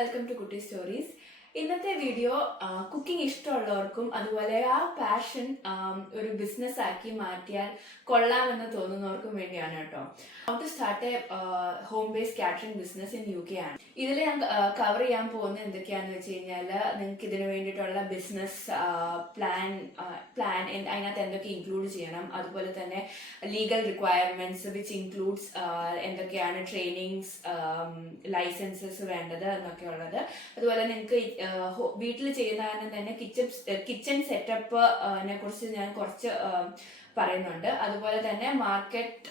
Welcome to കുട്ടി stories. ഇന്നത്തെ video cooking ഇഷ്ടമുള്ളവർക്കും അതുപോലെ ആ പാഷൻ ഒരു ബിസിനസ് ആക്കി മാറ്റിയാൽ കൊള്ളാമെന്ന് തോന്നുന്നവർക്കും വേണ്ടിയാണ് കേട്ടോ. How to start a home based catering business in UK ആണ്. ഇതിൽ ഞാൻ കവർ ചെയ്യാൻ പോകുന്നത് എന്തൊക്കെയാണെന്ന് വെച്ച് കഴിഞ്ഞാൽ നിങ്ങൾക്ക് ഇതിനു വേണ്ടിയിട്ടുള്ള ബിസിനസ് പ്ലാൻ അതിനകത്ത് എന്തൊക്കെ ഇൻക്ലൂഡ് ചെയ്യണം, അതുപോലെ തന്നെ ലീഗൽ റിക്വയർമെന്റ്സ് വിച്ച് ഇൻക്ലൂഡ്സ് എന്തൊക്കെയാണ് ട്രെയിനിങ്സ്, ലൈസൻസസ് വേണ്ടത് എന്നൊക്കെ ഉള്ളത്. അതുപോലെ നിങ്ങൾക്ക് വീട്ടിൽ ചെയ്യുന്ന തന്നെ കിച്ചൺ സെറ്റപ്പിനെ കുറിച്ച് ഞാൻ കുറച്ച് പറയുന്നുണ്ട്. അതുപോലെ തന്നെ മാർക്കറ്റ്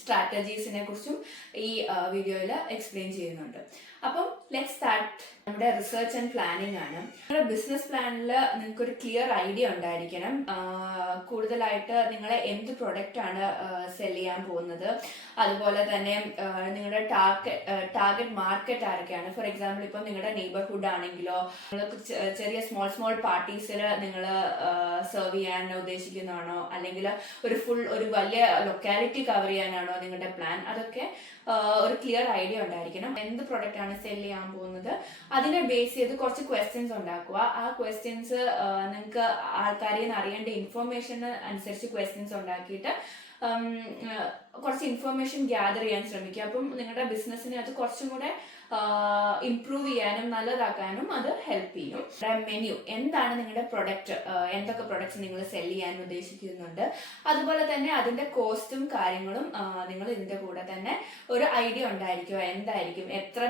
സ്ട്രാറ്റജീസിനെ കുറിച്ചും ഈ വീഡിയോയിൽ എക്സ്പ്ലെയിൻ ചെയ്യുന്നുണ്ട്. അപ്പം ലെറ്റ്സ് സ്റ്റാർട്ട്. നമ്മുടെ റിസർച്ച് ആൻഡ് പ്ലാനിങ് ആണ്. നിങ്ങളുടെ ബിസിനസ് പ്ലാനിൽ നിങ്ങൾക്കൊരു ക്ലിയർ ഐഡിയ ഉണ്ടായിരിക്കണം. കൂടുതലായിട്ട് നിങ്ങളെ എന്ത് പ്രൊഡക്റ്റ് ആണ് സെല് ചെയ്യാൻ പോകുന്നത്, അതുപോലെ തന്നെ നിങ്ങളുടെ ടാർഗറ്റ് മാർക്കറ്റ് ആരൊക്കെയാണ്. ഫോർ എക്സാമ്പിൾ ഇപ്പം നിങ്ങളുടെ നെയ്ബർഹുഡ് ആണെങ്കിലോ, നിങ്ങൾക്ക് ചെറിയ സ്മോൾ പാർട്ടീസിൽ നിങ്ങൾ സെർവ് ചെയ്യാൻ ഉദ്ദേശിക്കുന്നതാണോ, അല്ലെങ്കിൽ ഒരു വലിയ ലൊക്കാലിറ്റി കവർ ചെയ്യാനാണോ നിങ്ങളുടെ പ്ലാൻ. അതൊക്കെ ഒരു ക്ലിയർ ഐഡിയ ഉണ്ടായിരിക്കണം. എന്ത് പ്രൊഡക്റ്റ് ആണ് സെല് ചെയ്യാൻ പോകുന്നത് അതിനെ ബേസ് ചെയ്ത് കുറച്ച് ക്വസ്റ്റ്യൻസ് ഉണ്ടാക്കുക. ആ ക്വസ്റ്റ്യൻസ് നിങ്ങൾക്ക് ആൾക്കാരിൽ നിന്ന് അറിയേണ്ട ഇൻഫർമേഷൻ അനുസരിച്ച് ക്വസ്റ്റ്യൻസ് ഉണ്ടാക്കിയിട്ട് കുറച്ച് ഇൻഫർമേഷൻ ഗ്യാദർ ചെയ്യാൻ ശ്രമിക്കുക. അപ്പം നിങ്ങളുടെ ബിസിനസ്സിനെ അത് കുറച്ചും കൂടെ ഇംപ്രൂവ് ചെയ്യാനും നല്ലതാക്കാനും അത് ഹെൽപ്പ് ചെയ്യും. മെനു എന്താണ്, നിങ്ങളുടെ പ്രൊഡക്റ്റ് എന്തൊക്കെ പ്രൊഡക്ട്സ് നിങ്ങൾ സെല് ചെയ്യാൻ ഉദ്ദേശിക്കുന്നുണ്ട്, അതുപോലെ തന്നെ അതിന്റെ കോസ്റ്റും കാര്യങ്ങളും നിങ്ങൾ ഇതിന്റെ കൂടെ തന്നെ ഒരു ഐഡിയ ഉണ്ടായിരിക്കുക. എന്തായിരിക്കും, എത്ര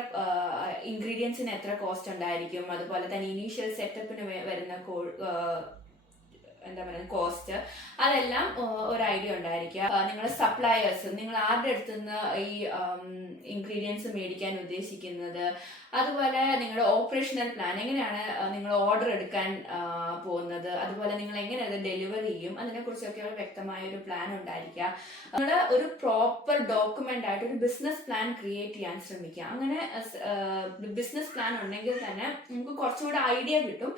ഇൻഗ്രീഡിയൻസിന് എത്ര കോസ്റ്റ് ഉണ്ടായിരിക്കും, അതുപോലെ തന്നെ ഇനീഷ്യൽ സെറ്റപ്പിന് വരുന്ന കോസ്റ്റ്, അതെല്ലാം ഒരു ഐഡിയ ഉണ്ടായിരിക്കുക. നിങ്ങളുടെ സപ്ലയേഴ്സ്, നിങ്ങൾ ആരുടെ അടുത്ത് നിന്ന് ഈ ഇൻഗ്രീഡിയൻസ് മേടിക്കാൻ ഉദ്ദേശിക്കുന്നത്, അതുപോലെ നിങ്ങളുടെ ഓപ്പറേഷണൽ പ്ലാൻ, എങ്ങനെയാണ് നിങ്ങൾ ഓർഡർ എടുക്കാൻ പോകുന്നത്, അതുപോലെ നിങ്ങൾ എങ്ങനെ അത് ഡെലിവറി ചെയ്യും, അതിനെക്കുറിച്ചൊക്കെ ഒരു വ്യക്തമായ ഒരു പ്ലാൻ ഉണ്ടായിരിക്കുക. നിങ്ങൾ ഒരു പ്രോപ്പർ ഡോക്യുമെന്റ് ആയിട്ട് ഒരു ബിസിനസ് പ്ലാൻ ക്രിയേറ്റ് ചെയ്യാൻ ശ്രമിക്കുക. അങ്ങനെ ബിസിനസ് പ്ലാൻ ഉണ്ടെങ്കിൽ തന്നെ നമുക്ക് കുറച്ചുകൂടെ ഐഡിയ കിട്ടും.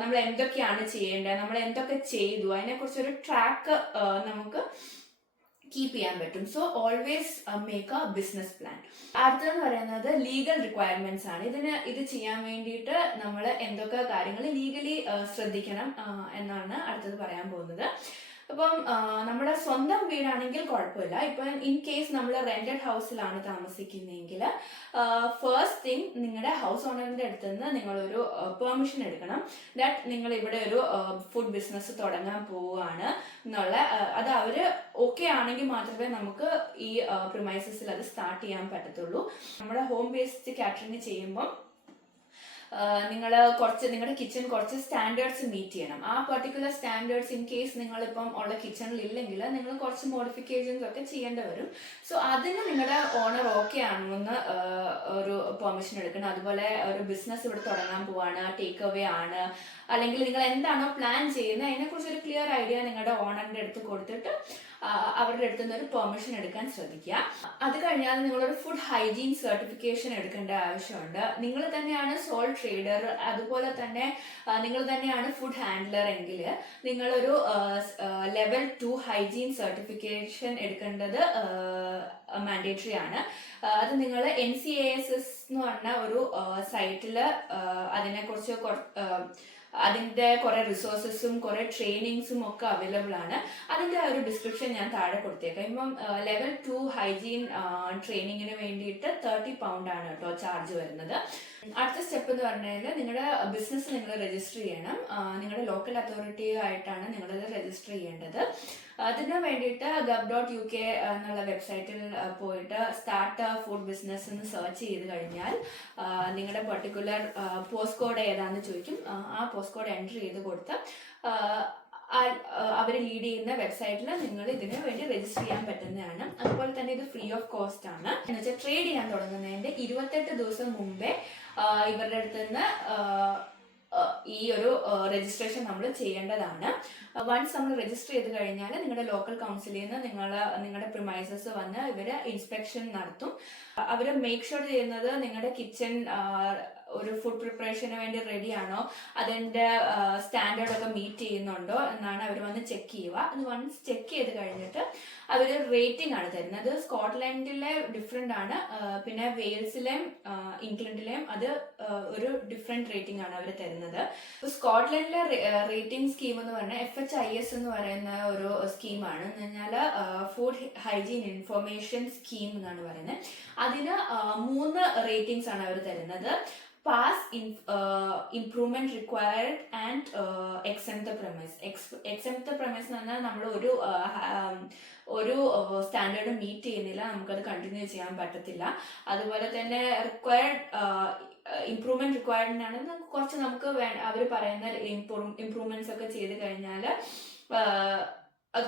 നമ്മൾ എന്തൊക്കെയാണ് ചെയ്യേണ്ടത്, നമ്മൾ എന്തൊക്കെ ചെയ്തു, അതിനെക്കുറിച്ചൊരു ട്രാക്ക് നമുക്ക് കീപ്പ് ചെയ്യാൻ പറ്റും. So always make A business plan. അടുത്തതെന്ന് പറയുന്നത് ലീഗൽ റിക്വയർമെന്റ്സ് ആണ്. ഇത് ചെയ്യാൻ വേണ്ടിയിട്ട് നമ്മൾ എന്തൊക്കെ കാര്യങ്ങൾ ലീഗലി ശ്രദ്ധിക്കണം എന്നാണ് അടുത്തത് പറയാൻ പോകുന്നത്. അപ്പം നമ്മുടെ സ്വന്തം വീടാണെങ്കിൽ കുഴപ്പമില്ല. ഇപ്പം ഇൻ കേസ് നമ്മൾ റെന്റഡ് ഹൗസിലാണ് താമസിക്കുന്നതെങ്കിൽ ഫസ്റ്റ് തിങ് നിങ്ങളുടെ ഹൗസ് ഓണറിന്റെ അടുത്ത് നിന്ന് നിങ്ങളൊരു പെർമിഷൻ എടുക്കണം. ദാറ്റ് നിങ്ങൾ ഇവിടെ ഒരു ഫുഡ് ബിസിനസ് തുടങ്ങാൻ പോവുകയാണ് എന്നുള്ള അത് അവര് ഓക്കെ ആണെങ്കിൽ മാത്രമേ നമുക്ക് ഈ പ്രിമൈസസിൽ അത് സ്റ്റാർട്ട് ചെയ്യാൻ പറ്റത്തുള്ളൂ. നമ്മുടെ ഹോം ബേസ്ഡ് കാറ്ററിംഗ് ചെയ്യുമ്പോൾ നിങ്ങളുടെ കിച്ചൺ കുറച്ച് സ്റ്റാൻഡേർഡ്സ് മീറ്റ് ചെയ്യണം. ആ പെർട്ടിക്കുലർ സ്റ്റാൻഡേർഡ്സ് ഇൻ കേസ് നിങ്ങളിപ്പം ഉള്ള കിച്ചണിൽ ഇല്ലെങ്കിൽ നിങ്ങൾ കുറച്ച് മോഡിഫിക്കേഷൻസ് ഒക്കെ ചെയ്യേണ്ടി വരും. സോ അതിന് നിങ്ങളുടെ ഓണർ ഓക്കെ ആണെന്ന് ഒരു പെർമിഷൻ എടുക്കണം. അതുപോലെ ഒരു ബിസിനസ് ഇവിടെ തുടങ്ങാൻ പോവാണ്, ടേക്ക് അവേ ആണ്, അല്ലെങ്കിൽ നിങ്ങൾ എന്താണോ പ്ലാൻ ചെയ്യുന്നത് അതിനെക്കുറിച്ച് ഒരു ക്ലിയർ ഐഡിയ നിങ്ങളുടെ ഓണറിന്റെ അടുത്ത് കൊടുത്തിട്ട് അവരുടെ അടുത്ത് നിന്ന് ഒരു പെർമിഷൻ എടുക്കാൻ ശ്രദ്ധിക്കുക. അത് കഴിഞ്ഞാൽ നിങ്ങളൊരു ഫുഡ് ഹൈജീൻ സർട്ടിഫിക്കേഷൻ എടുക്കേണ്ട ആവശ്യമുണ്ട്. നിങ്ങൾ തന്നെയാണ് സോൾ ട്രേഡർ, അതുപോലെ തന്നെ നിങ്ങൾ തന്നെയാണ് ഫുഡ് ഹാൻഡ്ലർ എങ്കിൽ നിങ്ങളൊരു ലെവൽ 2 ഹൈജീൻ സർട്ടിഫിക്കേഷൻ എടുക്കേണ്ടത് മാൻഡേറ്ററി ആണ്. അത് നിങ്ങൾ NCASS എന്ന് പറഞ്ഞ ഒരു സൈറ്റിൽ അതിനെക്കുറിച്ച് അതിന്റെ കുറെ റിസോഴ്സസും കുറെ ട്രെയിനിങ്സും ഒക്കെ അവൈലബിൾ ആണ്. അതിന്റെ ഒരു ഡിസ്ക്രിപ്ഷൻ ഞാൻ താഴെ കൊടുത്തേക്കാം. ഇപ്പം ലെവൽ 2 ഹൈജീൻ ട്രെയിനിങ്ങിന് വേണ്ടിയിട്ട് 30 പൗണ്ട് ആണ് കേട്ടോ ചാർജ് വരുന്നത്. അടുത്ത സ്റ്റെപ്പ് എന്ന് പറഞ്ഞാൽ നിങ്ങളുടെ ബിസിനസ് നിങ്ങൾ രജിസ്റ്റർ ചെയ്യണം. നിങ്ങളുടെ ലോക്കൽ അതോറിറ്റി ആയിട്ടാണ് നിങ്ങളത് രജിസ്റ്റർ ചെയ്യേണ്ടത്. അതിന് വേണ്ടിയിട്ട് gov.uk എന്നുള്ള വെബ്സൈറ്റിൽ പോയിട്ട് സ്റ്റാർട്ട് ഫുഡ് ബിസിനസ് എന്ന് സെർച്ച് ചെയ്ത് കഴിഞ്ഞാൽ നിങ്ങളുടെ പെർട്ടിക്കുലർ പോസ്റ്റ് കോഡ് ഏതാണെന്ന് ചോദിക്കും. ആ പോസ്റ്റ് കോഡ് എൻറ്റർ ചെയ്ത് കൊടുത്ത് അവർ ലീഡ് ചെയ്യുന്ന വെബ്സൈറ്റിൽ നിങ്ങൾ ഇതിന് വേണ്ടി രജിസ്റ്റർ ചെയ്യാൻ പറ്റുന്നതാണ്. അതുപോലെ തന്നെ ഇത് ഫ്രീ ഓഫ് കോസ്റ്റ് ആണ്. എന്ന് വെച്ചാൽ ട്രേഡ് ചെയ്യാൻ തുടങ്ങുന്നതിന്റെ 28 ദിവസം മുമ്പേ ഇവരുടെ അടുത്ത് നിന്ന് ഈ ഒരു രജിസ്ട്രേഷൻ നമ്മൾ ചെയ്യേണ്ടതാണ്. വൺസ് നമ്മൾ രജിസ്റ്റർ ചെയ്ത് കഴിഞ്ഞാൽ നിങ്ങളുടെ ലോക്കൽ കൗൺസിലിൽ നിന്ന് നിങ്ങളുടെ പ്രിമൈസസ് വന്ന് ഇവര് ഇൻസ്പെക്ഷൻ നടത്തും. അവര് മേക്ക് ഷുവർ ചെയ്യുന്നത് നിങ്ങളുടെ കിച്ചൺ ഒരു ഫുഡ് പ്രിപ്പറേഷന് വേണ്ടി റെഡി ആണോ, അതിൻ്റെ സ്റ്റാൻഡേർഡ് ഒക്കെ മീറ്റ് ചെയ്യുന്നുണ്ടോ എന്നാണ് അവർ വന്ന് ചെക്ക് ചെയ്യുക. അത് വൺസ് ചെക്ക് ചെയ്ത് കഴിഞ്ഞിട്ട് അവർ റേറ്റിംഗ് ആണ് തരുന്നത്. സ്കോട്ട്ലൻഡിലെ ഡിഫറെൻ്റ് ആണ്, പിന്നെ വെയിൽസിലെയും ഇംഗ്ലണ്ടിലെയും അത് ഒരു ഡിഫറെൻറ്റ് റേറ്റിംഗ് ആണ് അവർ തരുന്നത്. സ്കോട്ട്ലൻഡിലെ റേറ്റിംഗ് സ്കീം എന്ന് പറഞ്ഞാൽ FHIS എന്ന് പറയുന്ന ഒരു സ്കീമാണ്. എന്ന് പറഞ്ഞാൽ ഫുഡ് ഹൈജീൻ ഇൻഫർമേഷൻ സ്കീം എന്നാണ് പറയുന്നത്. അതിന് 3 റേറ്റിംഗ്സ് ആണ് അവർ തരുന്നത്. Pass, improvement required and except the promise. Except the promise എന്ന് പറഞ്ഞാൽ നമ്മൾ ഒരു സ്റ്റാൻഡേർഡ് മീറ്റ് ചെയ്യുന്നില്ല, നമുക്കത് കണ്ടിന്യൂ ചെയ്യാൻ പറ്റത്തില്ല. അതുപോലെ തന്നെ ഇംപ്രൂവ്മെന്റ് റിക്വയർഡ് ആണെങ്കിൽ കുറച്ച് നമുക്ക് അവർ പറയുന്ന ഇംപ്രൂവ്മെന്റ്സ് ഒക്കെ ചെയ്ത് കഴിഞ്ഞാൽ അത്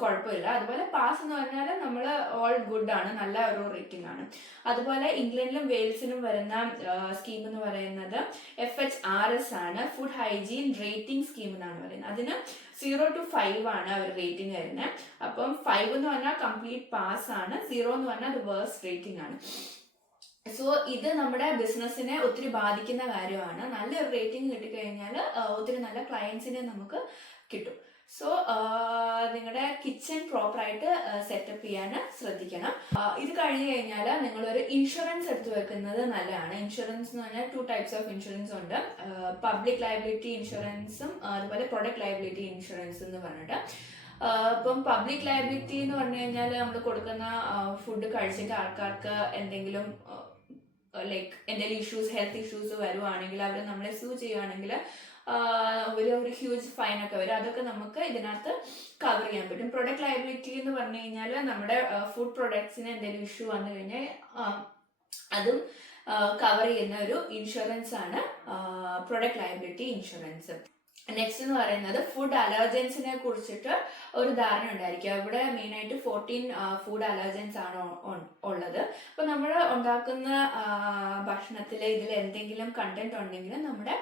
കുഴപ്പമില്ല. അതുപോലെ പാസ് എന്ന് പറഞ്ഞാൽ നമ്മൾ ഓൾ ഗുഡ് ആണ്, നല്ല ഒരു റേറ്റിംഗ് ആണ്. അതുപോലെ ഇംഗ്ലണ്ടിലും വെയിൽസിലും വരുന്ന സ്കീം എന്ന് പറയുന്നത് FHRS ആണ്, ഫുഡ് ഹൈജീൻ റേറ്റിംഗ് സ്കീം എന്നാണ് പറയുന്നത്. അതിന് 0 to 5 ആണ് അവർ റേറ്റിംഗ് വരുന്നത്. അപ്പം 5 എന്ന് പറഞ്ഞാൽ കംപ്ലീറ്റ് പാസ് ആണ്, 0 എന്ന് പറഞ്ഞാൽ അത് വേഴ്സ്റ്റ് റേറ്റിംഗ് ആണ്. സോ ഇത് നമ്മുടെ ബിസിനസ്സിനെ ഒത്തിരി ബാധിക്കുന്ന കാര്യമാണ്. നല്ലൊരു റേറ്റിംഗ് കിട്ടിക്കഴിഞ്ഞാൽ ഒത്തിരി നല്ല ക്ലയൻസിനെ നമുക്ക് കിട്ടും. സോ നിങ്ങളുടെ കിച്ചൺ പ്രോപ്പറായിട്ട് സെറ്റപ്പ് ചെയ്യാൻ ശ്രദ്ധിക്കണം. ഇത് കഴിഞ്ഞ് കഴിഞ്ഞാൽ നിങ്ങളൊരു ഇൻഷുറൻസ് എടുത്തു വെക്കുന്നത് നല്ലതാണ്. ഇൻഷുറൻസ് എന്ന് പറഞ്ഞാൽ 2 types ഓഫ് ഇൻഷുറൻസ് ഉണ്ട്. പബ്ലിക് ലയബിലിറ്റി ഇൻഷുറൻസും അതുപോലെ പ്രൊഡക്റ്റ് ലയബിലിറ്റി ഇൻഷുറൻസ് എന്ന് പറഞ്ഞിട്ട്. ഇപ്പം പബ്ലിക് ലയബിലിറ്റി എന്ന് പറഞ്ഞു കഴിഞ്ഞാൽ നമ്മൾ കൊടുക്കുന്ന ഫുഡ് കഴിച്ചിട്ട് ആൾക്കാർക്ക് എന്തെങ്കിലും എന്തെങ്കിലും ഹെൽത്ത് ഇഷ്യൂസ് വരുവാണെങ്കിൽ അവർ നമ്മളെ സൂ ചെയ്യുവാണെങ്കിൽ ഒരു ഹ്യൂജ് ഫൈൻ ഒക്കെ വരും. അതൊക്കെ നമുക്ക് ഇതിനകത്ത് കവർ ചെയ്യാൻ പറ്റും. പ്രൊഡക്റ്റ് ലയബിലിറ്റി എന്ന് പറഞ്ഞു കഴിഞ്ഞാൽ നമ്മുടെ ഫുഡ് പ്രൊഡക്ട്സിന് എന്തെങ്കിലും ഇഷ്യൂ വന്നു കഴിഞ്ഞാൽ അതും കവർ ചെയ്യുന്ന ഒരു ഇൻഷുറൻസ് ആണ് പ്രൊഡക്റ്റ് ലയബിലിറ്റി ഇൻഷുറൻസ്. നെക്സ്റ്റ് എന്ന് പറയുന്നത് ഫുഡ് അലർജൻസിനെ കുറിച്ചിട്ട് ഒരു ധാരണ ഉണ്ടായിരിക്കും. ഇവിടെ മെയിനായിട്ട് 14 ഫുഡ് അലർജൻസ് ആണ് ഉള്ളത്. അപ്പോൾ നമ്മൾ ഉണ്ടാക്കുന്ന ഭക്ഷണത്തിൽ ഇതിൽ എന്തെങ്കിലും കണ്ടന്റ് ഉണ്ടെങ്കിൽ നമ്മുടെ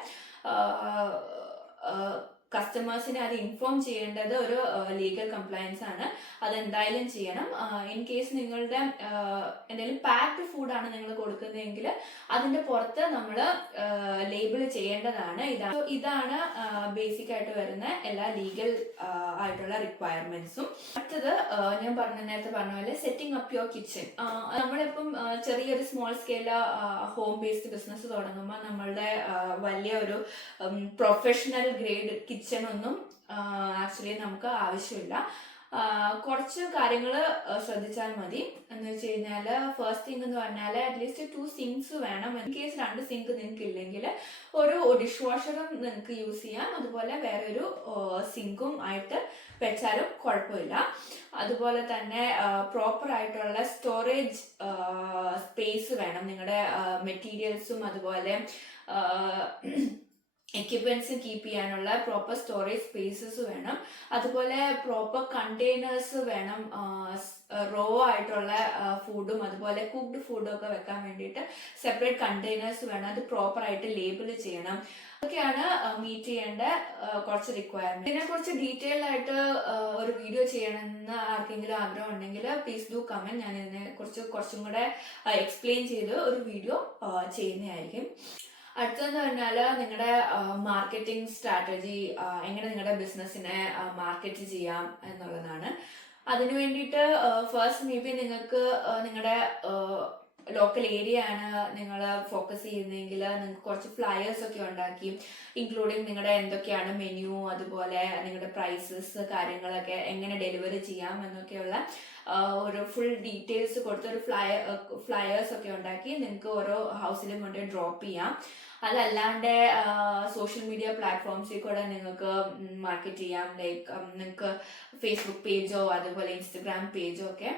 കസ്റ്റമേഴ്സിനെ അത് ഇൻഫോം ചെയ്യേണ്ടത് ഒരു ലീഗൽ കംപ്ലയൻസ് ആണ്. അതെന്തായാലും ചെയ്യണം. ഇൻ കേസ് നിങ്ങളുടെ എന്തെങ്കിലും പാക്ഡ് ഫുഡാണ് നിങ്ങൾ കൊടുക്കുന്നതെങ്കിൽ അതിൻ്റെ പുറത്ത് നമ്മൾ ലേബിൾ ചെയ്യേണ്ടതാണ്. ഇതാണ് ബേസിക് ആയിട്ട് വരുന്ന എല്ലാ ലീഗൽ ആയിട്ടുള്ള റിക്വയർമെന്റ്സും. അടുത്തത് ഞാൻ നേരത്തെ പറഞ്ഞ പോലെ സെറ്റിംഗ് അപ്പ് യുവർ കിച്ചൺ. നമ്മളിപ്പം ചെറിയൊരു small scale home based business തുടങ്ങുമ്പോൾ നമ്മളുടെ വലിയ ഒരു പ്രൊഫഷണൽ ഗ്രേഡ് കിച്ചൺ ഒന്നും ആക്ച്വലി നമുക്ക് ആവശ്യമില്ല. കുറച്ച് കാര്യങ്ങൾ ശ്രദ്ധിച്ചാൽ മതി. എന്ന് വെച്ച് കഴിഞ്ഞാൽ ഫസ്റ്റ് തിങ് എന്ന് പറഞ്ഞാൽ അറ്റ്ലീസ്റ്റ് 2 സിങ്ക്സ് വേണം. ഇൻ കേസ് 2 സിങ്ക് നിങ്ങൾക്ക് ഇല്ലെങ്കിൽ ഒരു ഡിഷ് വാഷറും നിങ്ങൾക്ക് യൂസ് ചെയ്യാം. അതുപോലെ വേറൊരു സിങ്കും ആയിട്ട് വെച്ചാലും കുഴപ്പമില്ല. അതുപോലെ തന്നെ പ്രോപ്പർ ആയിട്ടുള്ള സ്റ്റോറേജ് സ്പേസ് വേണം. നിങ്ങളുടെ മെറ്റീരിയൽസും അതുപോലെ എക്യുപ്മെന്റ്സ് കീപ്പ് ചെയ്യാനുള്ള പ്രോപ്പർ സ്റ്റോറേജ് സ്പേസസ് വേണം. അതുപോലെ പ്രോപ്പർ കണ്ടെയ്നേഴ്സ് വേണം. റോ ആയിട്ടുള്ള ഫുഡും അതുപോലെ കുക്ക്ഡ് ഫുഡും ഒക്കെ വെക്കാൻ വേണ്ടിയിട്ട് സെപ്പറേറ്റ് കണ്ടെയ്നേഴ്സ് വേണം. അത് പ്രോപ്പർ ആയിട്ട് ലേബിൾ ചെയ്യണം. അതൊക്കെയാണ് മീറ്റ് ചെയ്യേണ്ട കുറച്ച് റിക്വയർമെന്റ്. ഇതിനെക്കുറിച്ച് ഡീറ്റെയിൽ ആയിട്ട് ഒരു വീഡിയോ ചെയ്യണമെന്ന് ആർക്കെങ്കിലും ആഗ്രഹം ഉണ്ടെങ്കിൽ പ്ലീസ് ഡു കമന്റ്. ഞാൻ ഇതിനെക്കുറിച്ച് കുറച്ചും കൂടെ എക്സ്പ്ലെയിൻ ചെയ്ത് ഒരു വീഡിയോ ചെയ്യുന്നതായിരിക്കും. അടുത്തതെന്ന് പറഞ്ഞാൽ നിങ്ങളുടെ മാർക്കറ്റിംഗ് സ്ട്രാറ്റജി, എങ്ങനെ നിങ്ങളുടെ ബിസിനസ്സിനെ മാർക്കറ്റ് ചെയ്യാം എന്നുള്ളതാണ്. അതിനു വേണ്ടിയിട്ട് ഫസ്റ്റ് മേ ബി നിങ്ങൾക്ക് നിങ്ങളുടെ ലോക്കൽ ഏരിയ ആണ് നിങ്ങൾ ഫോക്കസ് ചെയ്യുന്നതെങ്കിൽ നിങ്ങൾക്ക് കുറച്ച് ഫ്ലയേഴ്സ് ഒക്കെ ഉണ്ടാക്കി ഇൻക്ലൂഡിങ് നിങ്ങളുടെ എന്തൊക്കെയാണ് മെനു, അതുപോലെ നിങ്ങളുടെ പ്രൈസസ്, കാര്യങ്ങളൊക്കെ എങ്ങനെ ഡെലിവറി ചെയ്യാം എന്നൊക്കെയുള്ള ഒരു ഫുൾ ഡീറ്റെയിൽസ് കൊടുത്ത് ഒരു ഫ്ലയേഴ്സ് ഒക്കെ ഉണ്ടാക്കി നിങ്ങൾക്ക് ഓരോ ഹൗസിലും കൊണ്ട് ഡ്രോപ്പ് ചെയ്യാം. അതല്ലാണ്ട് സോഷ്യൽ മീഡിയ പ്ലാറ്റ്ഫോംസിൽ കൂടെ നിങ്ങൾക്ക് മാർക്കറ്റ് ചെയ്യാം. നിങ്ങൾക്ക് ഫേസ്ബുക്ക് പേജോ അതുപോലെ ഇൻസ്റ്റഗ്രാം പേജോ ഒക്കെ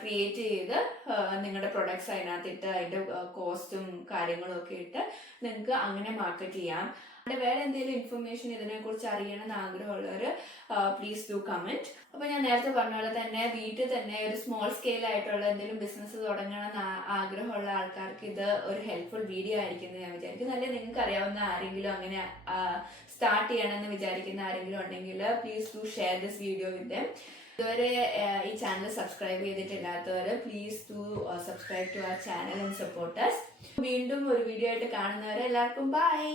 ക്രിയേറ്റ് ചെയ്ത് നിങ്ങളുടെ പ്രൊഡക്ട്സ് അതിനകത്തിട്ട് അതിൻ്റെ കോസ്റ്റും കാര്യങ്ങളും ഒക്കെ ഇട്ട് നിങ്ങൾക്ക് അങ്ങനെ മാർക്കറ്റ് ചെയ്യാം. വേറെ എന്തെങ്കിലും ഇൻഫർമേഷൻ ഇതിനെക്കുറിച്ച് അറിയണമെന്ന് ആഗ്രഹമുള്ളവർ പ്ലീസ് ഡു കമന്റ്. അപ്പോൾ ഞാൻ നേരത്തെ പറഞ്ഞ പോലെ തന്നെ വീട്ടിൽ തന്നെ ഒരു സ്മോൾ സ്കെയിൽ ആയിട്ടുള്ള എന്തെങ്കിലും ബിസിനസ് തുടങ്ങണമെന്ന് ആഗ്രഹമുള്ള ആൾക്കാർക്ക് ഇത് ഒരു ഹെൽപ്ഫുൾ വീഡിയോ ആയിരിക്കും ഞാൻ വിചാരിക്കുന്നു. അല്ലെങ്കിൽ നിങ്ങൾക്ക് അറിയാവുന്ന ആരെങ്കിലും അങ്ങനെ സ്റ്റാർട്ട് ചെയ്യണമെന്ന് വിചാരിക്കുന്ന ആരെങ്കിലും ഉണ്ടെങ്കിൽ please do share this video with them. ഇതുവരെ ഈ ചാനൽ സബ്സ്ക്രൈബ് ചെയ്തിട്ടില്ലാത്തവർ please do subscribe to our channel and supporters. വീണ്ടും ഒരു വീഡിയോ ആയിട്ട് കാണുന്നവരെ എല്ലാവർക്കും ബൈ.